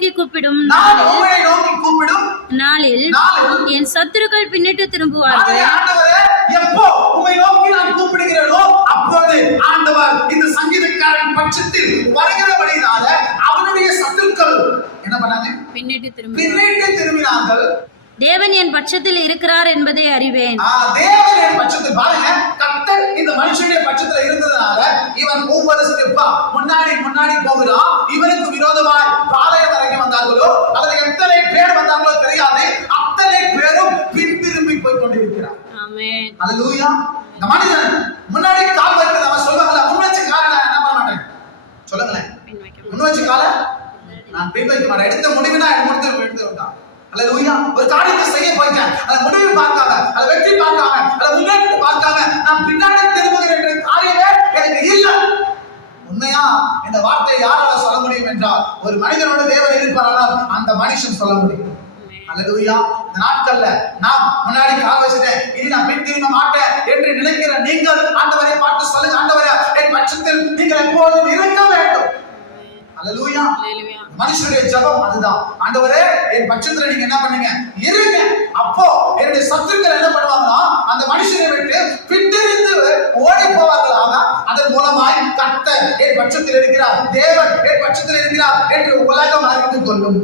நோக்கி கூப்பிடும் நாளில் என் சத்துருக்கள் பின்னிட்டு திரும்புவார்கள். எப்போ உம்மை நோக்கி நான் கூப்பிடுகிறேனோ அப்பொழுது ஆண்டவர் இந்த சங்கீதக்காரன் பட்சத்தில் வருகிறபடினால அவனுடைய சத்துருக்கள் என்ன பண்ணாங்க? பின்னிட்டு திரும்பினார்கள். தேவன் என் பட்சத்தில் இருக்கிறார் என்பதை அறிவேன். தேவன் என் பட்சத்தில், பாருங்க, கர்த்தர் இந்த மனுஷனுடைய பட்சத்தில் இருந்ததுனால இவன் ஒவ்வொரு ஸ்டெப்பா முன்னாடி போகிறான். இவனுக்கு விரோதமாய் பாளையம் வரைக்கும் வந்தார்களோ அல்லது எத்தனை பேர் வந்தாங்களோ தெரியாது, அத்தனை பேரும் பின் திரும்பி போய் கொண்டிருக்கிறார். ஆமென். அல்லேலூயா. இந்த மனிதன் முன்னாடி கால் வைத்து அவன் சொல்லுவாங்கல்ல, முன் வச்ச காலை நான் என்ன பண்ண மாட்டேன், சொல்லுங்களேன், முன் வச்ச காலை நான் பின் வைக்க மாட்டேன். எடுத்த முடிவு நான் எடுத்து விட்டான். அல்லேலூயா. ஒரு காரியத்தை செய்ய போயிட்டேன், அதை முடிவு பார்க்காம, அதை வெற்றி பார்க்காம, அதை முன்னேற்றத்தை பார்க்காம நான் பின்னாடி திரும்புகிறேன் என்ற காரியமே எனக்கு இல்லை. உண்மையா இந்த வார்த்தையை யாரால சொல்ல முடியும் என்றால், ஒரு மனிதனோட தேவன் இருப்பாரானால் அந்த மனுஷன் சொல்ல முடியும். அல்லேலூயா. இந்த நாட்கள்ல நான் முன்னாடி கால் வச்சுட்டேன், இனி நான் பின் திரும்ப மாட்டேன் என்று நினைக்கிற நீங்கள் ஆண்டவரை பார்த்து சொல்லுங்க, ஆண்டவரே என் பட்சத்தில் நீங்கள் எப்போதும் இருக்க வேண்டும். அல்லேலூயா. மனுஷனுடைய ஜெபம் அதுதான், ஆண்டவரே என் பட்சத்துல நீங்க என்ன பண்ணுங்க, இருங்க. அப்போ என்னுடைய சத்துருக்கள் என்ன பண்ணுவாங்கன்னா அந்த மனுஷனை விட்டு பின்திரிந்து ஓடி போவார்களாக. அதன் மூலமாய் கர்த்தர் என் பட்சத்தில் இருக்கிறார், தேவன் என் பட்சத்தில் இருக்கிறார் என்று உலகம் அறிந்து கொள்ளும்.